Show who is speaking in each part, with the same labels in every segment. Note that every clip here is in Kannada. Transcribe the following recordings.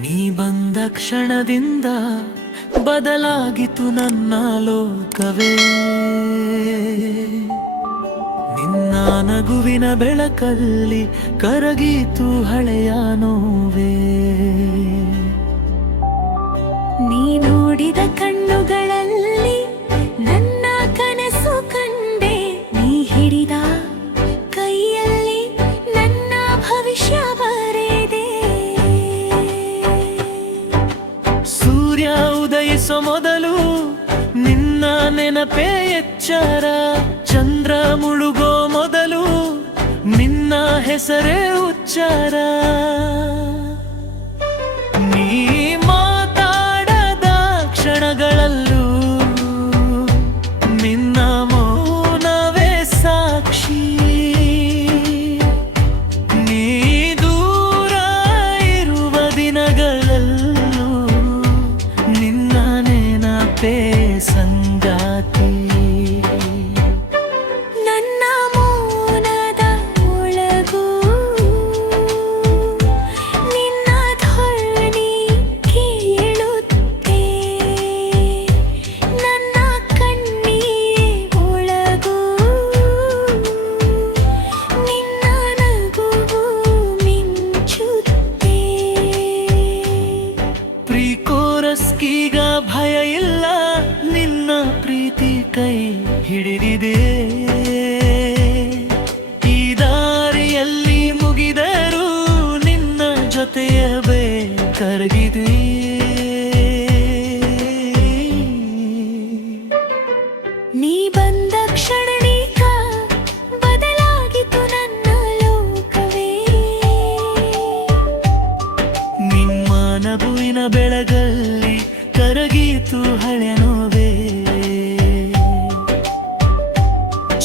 Speaker 1: ನೀ ಬಂದ ಕ್ಷಣದಿಂದ ಬದಲಾಗಿತು ನನ್ನ ಲೋಕವೇ. ನಿನ್ನ ನಗುವಿನ ಬೆಳಕಲ್ಲಿ ಕರಗೀತು ಹಳೆಯ ನೋವೇ.
Speaker 2: ನೀ ನೋಡಿದ ಕಣ್ಣುಗಳಲ್ಲಿ
Speaker 1: ಮೊದಲು ನಿನ್ನ ನೆನಪೇ ಎಚ್ಚರ. ಚಂದ್ರ ಮುಳುಗೋ ಮೊದಲು ನಿನ್ನ ಹೆಸರೇ ಉಚ್ಚಾರ.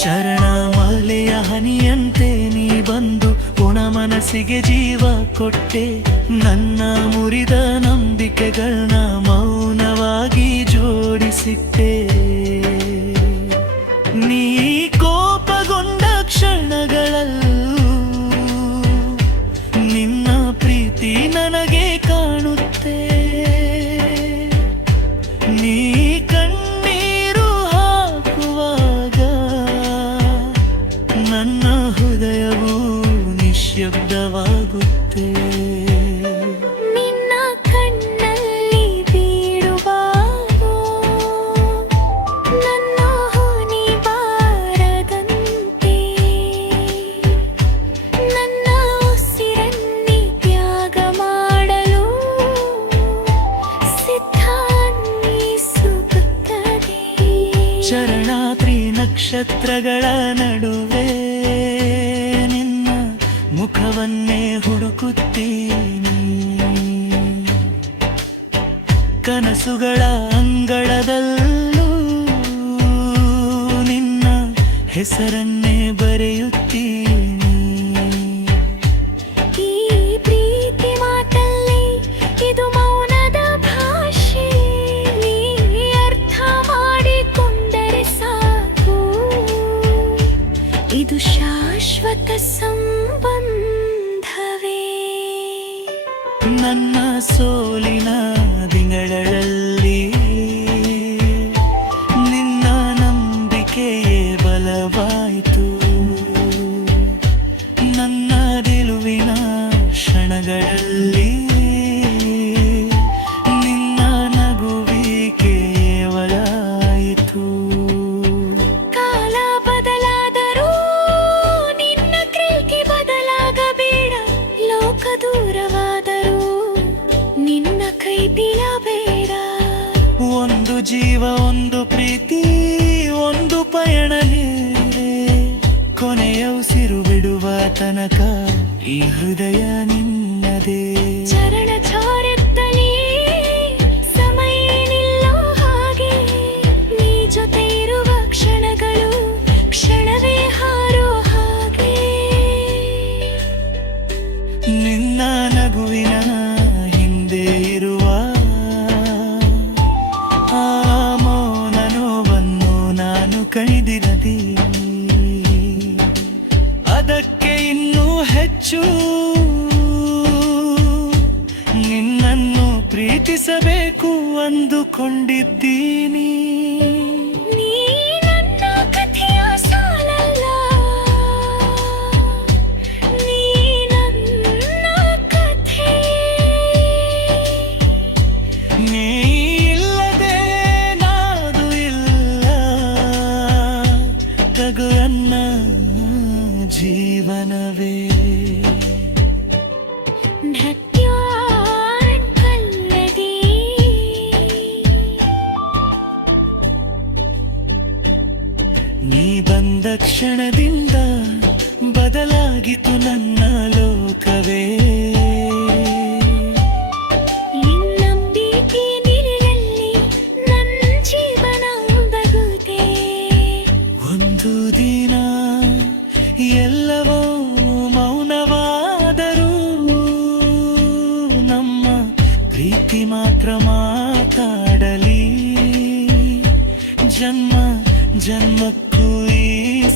Speaker 1: ಚರಣ ಮಾಲೆಯ ಹನಿಯಂತೆ ನೀ ಬಂದು ಗುಣ ಮನಸ್ಸಿಗೆ ಜೀವ ಕೊಟ್ಟೆ. ನನ್ನ ಮುರಿದ ನಂಬಿಕೆಗಳನ್ನ ಮೌನವಾಗಿ ಜೋಡಿಸಿಟ್ಟೆ. ನಿಶ್ಶಬ್ದವಾಗುತ್ತೆ
Speaker 2: ನಿನ್ನ ಕಣ್ಣಲ್ಲಿ ಬೀಳುವ ನನ್ನ ಹುನಿ ಬಾರದಂತೆ. ನನ್ನ ಉಸಿರನ್ನಿ ತ್ಯಾಗ ಮಾಡಲು ಸಿದ್ಧ
Speaker 1: ಶರಣಾತ್ರಿ ನಕ್ಷತ್ರಗಳ ನಡುವೆ ಮುಖವನ್ನೇ ಹುಡುಕುತ್ತೀನಿ. ಕನಸುಗಳ ಅಂಗಳದಲ್ಲೂ ನಿನ್ನ ಹೆಸರನ್ನೇ ಬರೆಯುತ್ತೀನಿ.
Speaker 2: ಪ್ರೀತಿ ಇದು ಮೌನದ ಸಾಕು. ಇದು ಶಾಶ್ವತ ಸಂಬಂಧವೇ നന്മ സോലിനാ തിങ്ങളഴല്ല
Speaker 1: ಒಂದು ಪಯಣನೇ ಕೊನೆಯ ಉಸಿರು ಬಿಡುವ ತನಕ ಈ ಹೃದಯ ನಿನ್ನದೇ. ಕೈದಿರದಿ. ಅದಕ್ಕೆ ಇನ್ನೂ ಹೆಚ್ಚು ನಿನ್ನನ್ನು
Speaker 2: ಪ್ರೀತಿಸಬೇಕು ಅಂದುಕೊಂಡಿದ್ದೀನಿ.
Speaker 1: ನೀ ಬಂದ ಕ್ಷಣದಿಂದ ಬದಲಾಗಿತು ನನ್ನ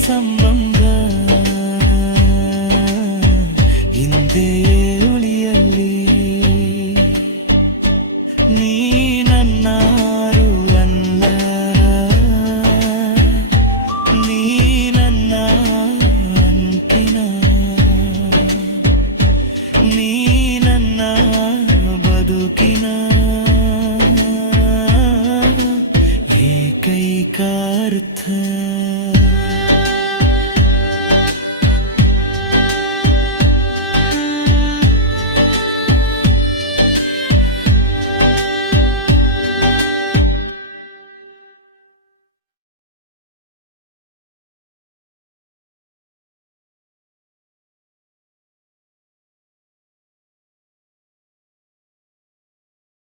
Speaker 2: ಸಂಬಂಧ ಹಿಂದೆಯೇ ಉಳಿಯಲ್ಲಿ ನೀ
Speaker 1: ನನ್ನಾರು ಅಲ್ಲ.
Speaker 2: ನೀ ನನ್ನ ಅಂತಿನ ನೀ ನನ್ನ ಬದುಕಿನ. ಏಕೈಕಾರ್ಥ